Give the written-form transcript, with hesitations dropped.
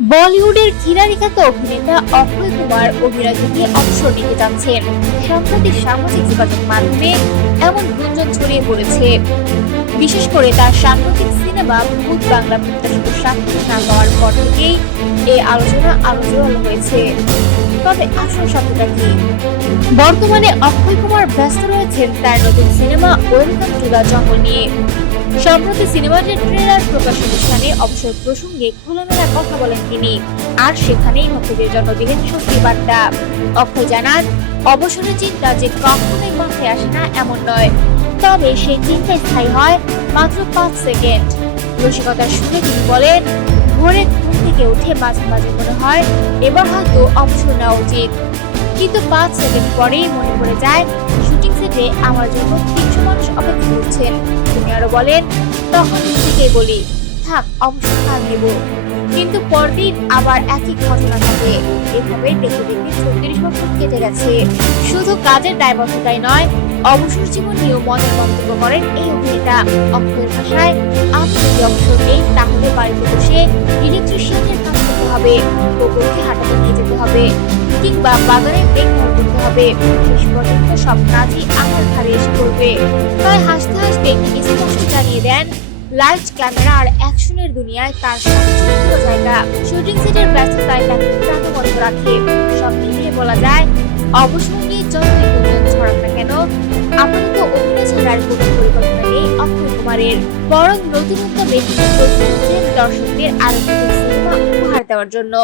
বলিউডের খিলাড়ি খ্যাত অভিনেতা অক্ষয় কুমার অভিনয় থেকে অবসর নিতে যাচ্ছেন। সম্প্রতি সামাজিক যোগাযোগ মাধ্যমে এমন গুঞ্জন ছড়িয়ে পড়েছে। বিশেষ করে তার সাম্প্রতিক সিনেমা ভূত বাংলা প্রত্যাশিত সাফল্য না পাওয়ার পর থেকেই এই আলোচনা আরো জোরালো হয়েছে। তবে আসল সত্যটা কি? বর্তমানে অক্ষয় কুমার ব্যস্ত রয়েছেন তার নতুন cinema welcome to the jungle নিয়ে। সম্প্রতি সিনেমাটির ট্রেলার প্রকাশ অনুষ্ঠানে অবসর প্রসঙ্গে খোলামেলা কথা বলেন তিনি, আর সেখানেই ভক্তদের জন্য দিলেন সত্যি বার্তা। অক্ষয় জানান, অবসরের চিন্তা যে কখনোই মাথায় আসে না এমন নয়, তবে সেই চিন্তা স্থায়ী হয় মাত্র 5 সেকেন্ড। রসিকতার শুনে তিনি বলেন, ভোরে ঘুম থেকে উঠে মাঝে মাঝে মনে হয় এবার হয়তো অবসর নেওয়া উচিত, কিন্তু 5 সেকেন্ড পরেই মনে পড়ে যায় শুটিং সেটে আমার জন্য 300 মানুষ অপেক্ষা করছেন। তিনি আরো বলেন, তখন নিজেকে বলি থাক অবসর কাল নেব, কিন্তু পরদিন আবার একই ঘটনা ঘটে। এভাবে দেখতে দেখতে 36 বছর কেটে গেছে। শুধু কাজের দায়বদ্ধতাই নয়, অবসর জীবন নিয়েও মজার মন্তব্য করেন এই অভিনেতা। অক্ষয়ের ভাষায়, আমি যদি অবসর নেই তাহলে বাড়িতে বসে ইলেকট্রিশিয়ানের কাজ করতে হবে, কুকুরকে হাঁটাতে নিয়ে যেতে হবে, কিংবা বাগানে দেখভাল করতে হবে। শেষ পর্যন্ত সব কাজই আমার ঘাড়ে এসে পড়বে। তাই হাসতে হাসতে তিনি স্পষ্ট জানিয়ে দেন, লাইট, ক্যামেরা আর অ্যাকশনের দুনিয়ায় তার সবচেয়ে প্রিয় জায়গা। শুটিং সেটের ব্যস্ততায় তাকে প্রাণবন্ত রাখে। সব মিলিয়ে বলা যায়, অবসর নিয়ে যতই গুঞ্জন ছড়াক না কেন, আপাতত অভিনয় ছাড়ার কোনো পরিকল্পনা নেই অক্ষয় কুমারের। বরং নতুন উদ্যমে তিনি প্রস্তুত হচ্ছেন দর্শকদের আরো নতুন সিনেমা উপহার দেওয়ার জন্য।